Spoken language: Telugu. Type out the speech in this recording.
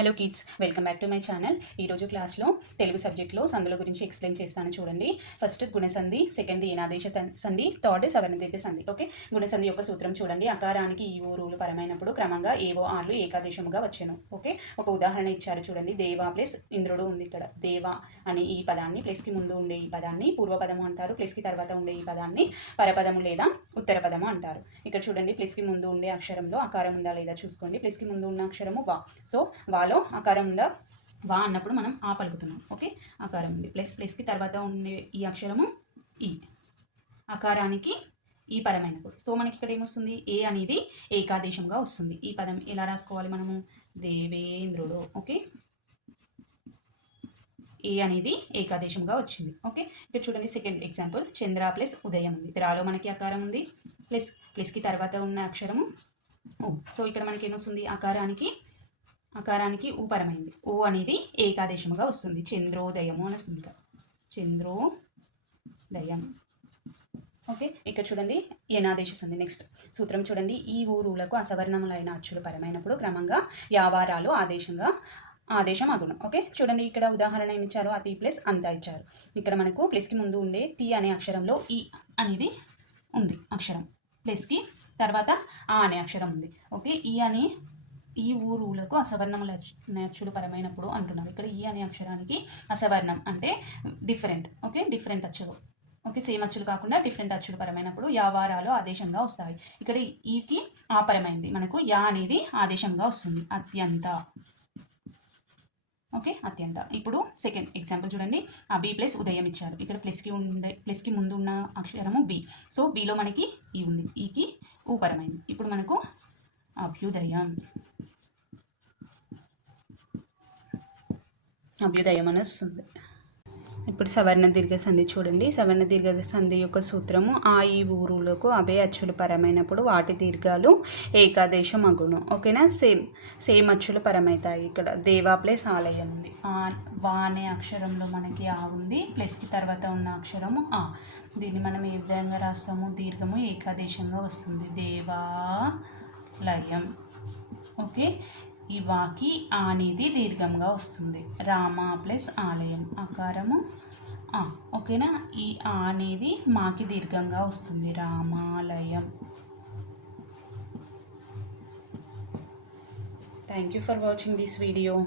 Hello kids welcome back to my channel ఈరోజు క్లాస్లో తెలుగు సబ్జెక్ట్లో సందుల గురించి ఎక్స్ప్లెయిన్ చేస్తాను చూడండి. ఫస్ట్ గుణసంధి సెకండ్ ఏనాదేశ త- సంధి థర్డ్ సవర్ణదీర్ఘ సంధి ఓకే గుణసంధి యొక్క సూత్రం చూడండి. అకారానికి ఈ ఊరులు పరమైనప్పుడు క్రమంగా ఏవో ఆర్లు ఏకాదేశముగా వచ్చాను ఓకే ఒక ఉదాహరణ ఇచ్చారు చూడండి. దేవా ప్లస్ ఇంద్రుడు ఉంది ఇక్కడ. దేవా అనే ఈ పదాన్ని ప్లస్కి ముందు ఉండే ఈ పదాన్ని పూర్వపదము అంటారు. ప్లస్కి తర్వాత ఉండే ఈ పదాన్ని పరపదము లేదా ఉత్తర పదము అంటారు. ఇక్కడ చూడండి. ప్లస్కి ముందు ఉండే అక్షరంలో అకారం ఉందా లేదా చూసుకోండి. ప్లస్కి ముందు ఉన్న అక్షరము వా. సో వాలో ఆకారం ఉందా? వా అన్నప్పుడు మనం ఆ పలుకుతున్నాం. ఓకే? అకారం ఉంది. ప్లస్ ప్లస్కి తర్వాత ఉండే ఈ అక్షరము ఈ. అకారానికి ఈ పరమైనప్పుడు. సో మనకి ఇక్కడ ఏమొస్తుంది? ఏ అనేది ఏకాదేశంగా వస్తుంది. ఈ పదం ఎలా రాసుకోవాలి మనము? దేవేంద్రుడు. ఓకే? ఏ అనేది ఏకాదేశంగా వచ్చింది. ఓకే? ఇక్కడ చూడండి సెకండ్ ఎగ్జాంపుల్ చంద్ర ప్లస్ ఉదయం ఉంది. రాలో మనకి అకారం ఉంది. ప్లస్ ప్లస్కి తర్వాత ఉన్న అక్షరము ఓ సో ఇక్కడ మనకి ఏమొస్తుంది? అకారానికి అకారానికి ఊ పరమైంది. ఓ అనేది ఏకాదేశముగా వస్తుంది. చంద్రోదయము అని వస్తుంది ఇక్కడ. చంద్రోదయం. ఓకే ఇక్కడ చూడండి యనాదేశ సంధి నెక్స్ట్. సూత్రం చూడండి ఈ ఊరులకు అసవర్ణములైన అచ్చులు పరమైనప్పుడు క్రమంగా యావారాలు ఆదేశంగా ఆదేశం అగుణం ఓకే చూడండి ఇక్కడ ఉదాహరణ ఏమి ఇచ్చారు? అతి ప్లస్ అంత ఇచ్చారు. ఇక్కడ మనకు ప్లస్కి ముందు ఉండే తి అనే అక్షరంలో ఈ అనేది ఉంది. అక్షరం. ప్లస్కి తర్వాత ఆ అనే అక్షరం ఉంది. ఓకే ఈ అనే ఈ ఊరులకు అసవర్ణముల అచ్చులు పరమైనప్పుడు అంటున్నారు ఇక్కడ ఈ అనే అక్షరానికి అసవర్ణం అంటే డిఫరెంట్ ఓకే డిఫరెంట్ అచ్చులు ఓకే సేమ్ అచ్చులు కాకుండా డిఫరెంట్ అచ్చులు పరమైనప్పుడు యావారాలు ఆదేశంగా వస్తాయి. ఇక్కడ ఈకి ఆపరమైంది. మనకు యా అనేది ఆదేశంగా వస్తుంది. అత్యంత ఓకే అత్యంత. ఇప్పుడు సెకండ్ ఎగ్జాంపుల్ చూడండి. ఆ బి ప్లస్ ఉదయం ఇచ్చారు. ఇక్కడ ప్లస్కి ఉండే ప్లస్కి ముందు ఉన్న అక్షరము బి సో బిలో మనకి ఈ ఉంది. E ఈకి ఊపరమైంది. ఇప్పుడు మనకు అభ్యుదయం. అభ్యుదయం అని వస్తుంది ఇప్పుడు సవర్ణ దీర్ఘ సంధి చూడండి. సవర్ణ దీర్ఘ సంధి యొక్క సూత్రము ఆ ఈ ఊరులకు అభే అచ్చులు పరమైనప్పుడు వాటి దీర్ఘాలు ఏకాదేశం అగుణం ఓకేనా? సేమ్ సేమ్ అచ్చులు పరమవుతాయి ఇక్కడ. దేవా ప్లస్ ఆలయం ఉంది. ఆ వా అనే అక్షరంలో మనకి ఆ ఉంది. ప్లస్కి తర్వాత ఉన్న అక్షరము ఆ. దీన్ని మనం ఏ విధంగా రాస్తాము? దీర్ఘము ఏకాదేశంగా వస్తుంది. దేవా లయం. ఓకే? ఈ వాకి ఆ అనేది దీర్ఘంగా వస్తుంది. రామ ప్లస్ ఆలయం. ఆకారము ఆ. ఓకేనా? ఈ ఆ అనేది మాకి దీర్ఘంగా వస్తుంది. రామాలయం. Thank you for watching this video